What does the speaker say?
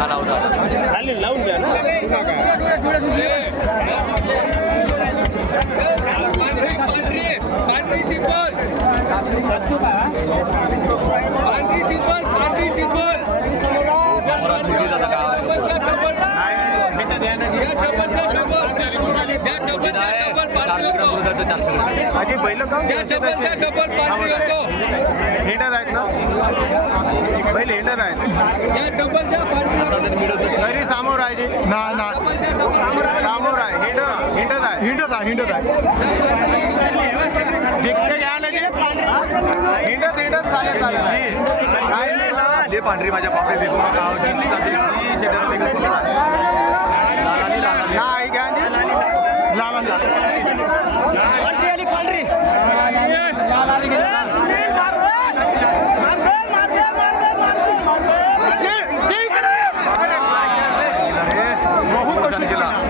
लावून द्या ना माझी बैल का हिंडत आहेत ना बैल हिंडत आहेत घरी समोर आहे ना ना समोर आहे हिंडत आहे जिकडे घ्या लगे हिंडत चालेल पांढरी माझ्या बापरे बेगो नाही घ्या लावा पांढरी बहुत कोशिश केला